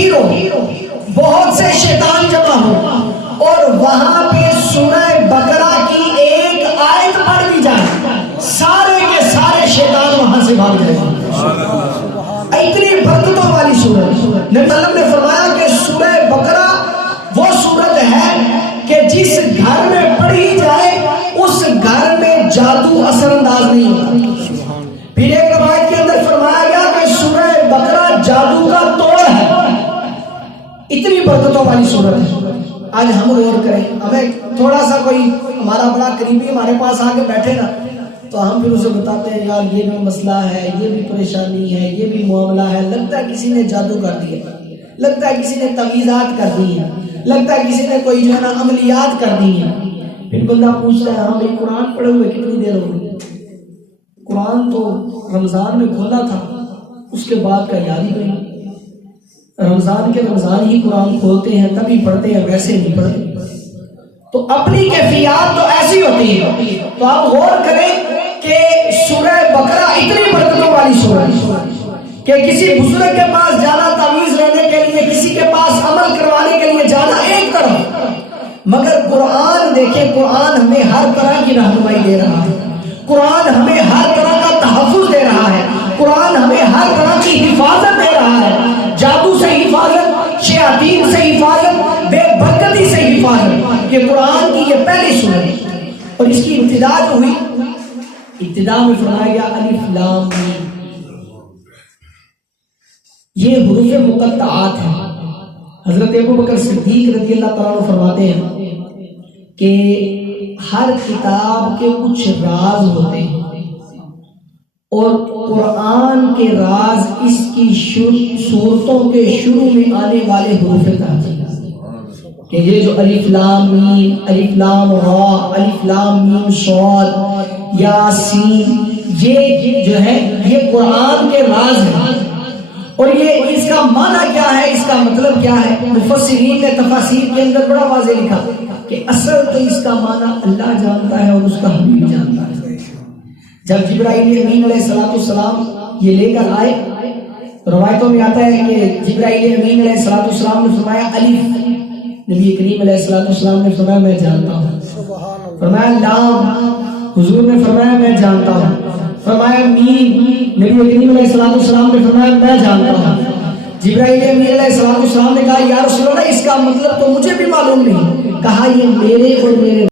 بھیڑ ہو، بہت سے شیطان جمع ہو اور وہاں پہ سورہ بقرہ کی ایک آیت پڑھ دی جائے، سارے کے سارے شیطان وہاں سے بھاگ جائیں۔ اتنی برکتوں والی سورت، نبی اللہ نے فرمایا کہ سورہ بقرہ وہ سورت ہے کہ جس گھر میں پڑھی جائے اس گھر میں جادو اثر انداز نہیں ہوتا۔ پھر ایک روایت کے اندر فرمایا گیا کہ سورہ بقرہ جادو کا توڑ ہے۔ اتنی برکتوں والی سورت ہے۔ آج ہم غور کریں، ہمیں تھوڑا سا کوئی ہمارا بڑا قریبی ہمارے پاس آ کے بیٹھے نا تو ہم پھر اسے بتاتے ہیں یار یہ بھی مسئلہ ہے، یہ بھی پریشانی ہے، یہ بھی معاملہ ہے، لگتا ہے کسی نے جادو کر دیا، لگتا ہے کسی نے تعویذات کر دی ہیں، لگتا ہے کسی نے کوئی جو ہے نا عملیات کر دی ہیں۔ پھر بندہ پوچھتا ہے ہاں بھائی قرآن پڑھے ہوئے کتنی دیر ہو گئی؟ قرآن تو رمضان میں کھولا تھا، اس کے بعد کا یاد ہی نہیں۔ رمضان کے رمضان ہی قرآن کھولتے ہیں تبھی پڑھتے ہیں، ویسے نہیں پڑھتے۔ تو اپنی کیفیات تو ایسی ہوتی ہے۔ تو آپ غور کریں کہ سورہ بقرہ اتنی برکتوں والی سورت کہ کسی بزرگ کے پاس جانا تعویذ لینے کے لیے، کسی کے پاس عمل کروانے کے لیے جانا ایک طرف، مگر قرآن دیکھیں، قرآن ہمیں ہر طرح کی رہنمائی دے رہا ہے، قرآن ہمیں ہر طرح کا تحفظ دے رہا ہے، قرآن ہمیں ہر طرح کی حفاظت دے رہا ہے، جادو سے حفاظت، شیاطین سے حفاظت، بے برکتی سے حفاظت۔ یہ قرآن کی یہ پہلی سورت اور اس کی ابتدا جو ہوئی، ابتدا میں فرمایا گیا الف لام میم، یہ حروف مقطعات ہیں۔ حضرت ابوبکر صدیق رضی اللہ تعالیٰ عنہ فرماتے ہیں کہ ہر کتاب کے کچھ راز ہوتے ہیں اور قرآن کے راز اس کی سورتوں کے شروع میں آنے والے حروف تہجی کہ یہ جو الف لام میم، الف لام را، الف لام میم صاد، یاسین، یہ جو ہے یہ قرآن کے راز ہیں۔ اور یہ اس کا معنی کیا ہے، اس کا مطلب کیا ہے؟ مفسرین نے تفاسیر کے اندر بڑا واضح لکھا کہ اصل تو اس کا معنی اللہ جانتا ہے اور اس کا حبیب جانتا ہے۔ جب جبرائیل امین علیہ السلام یہ لے کر آئے، روایتوں میں آتا ہے کہ جبرائیل امین علیہ السلام نے فرمایا الف، نبی کریم علیہ السلام نے فرمایا میں جانتا ہوں، فرمایا لام، حضور نے فرمایا میں جانتا ہوں، فرمایا میم، نبی کریم علیہ السلام نے فرمایا میں جانتا ہوں۔ جبرائیل امین علیہ السلام نے کہا یا رسول اللہ اس کا مطلب تو مجھے بھی معلوم نہیں، کہا یہ میرے اور میرے